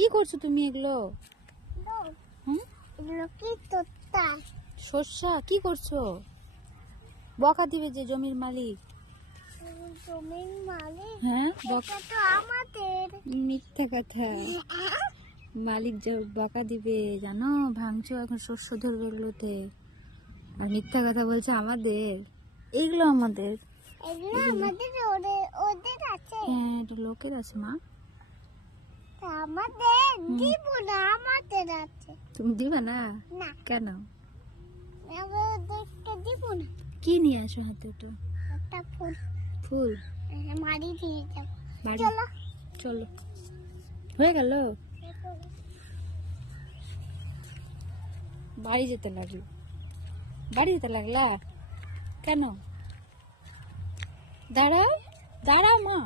কি করছো তুমি এগুলো? এগুলো কি তোতা? শস্যা কি করছো? বকা দিবে যে জমির মালিক। জমির মালিক? হ্যাঁ, এটা তো আমাদের। মিথ্যা কথা। মালিক বকা দিবে জানো, ভাঙছো এখন শস্য ধরবে এগুলোতে, আর মিথ্যা কথা বলছে আমাদের। এগুলো আমাদের। এগুলো আমাদের, ওদের আছে। হ্যাঁ, এটা লোকের আছে মা। আমাদের দিব না, আমাদের আছে। তুমি দিবা না? না। কেন? আমাদেরকে দিব না। কি নিয়ে আসো হাতে? ওটা একটা ফুল। ফুল? বাড়ি দিয়ে যাবো। বাড়ি? চলো চলো। হয়ে গেল? বাড়ি যেতে লাগলো। বাড়ি যেতে লাগলা কেন? দাঁড়াও দাঁড়াও মা।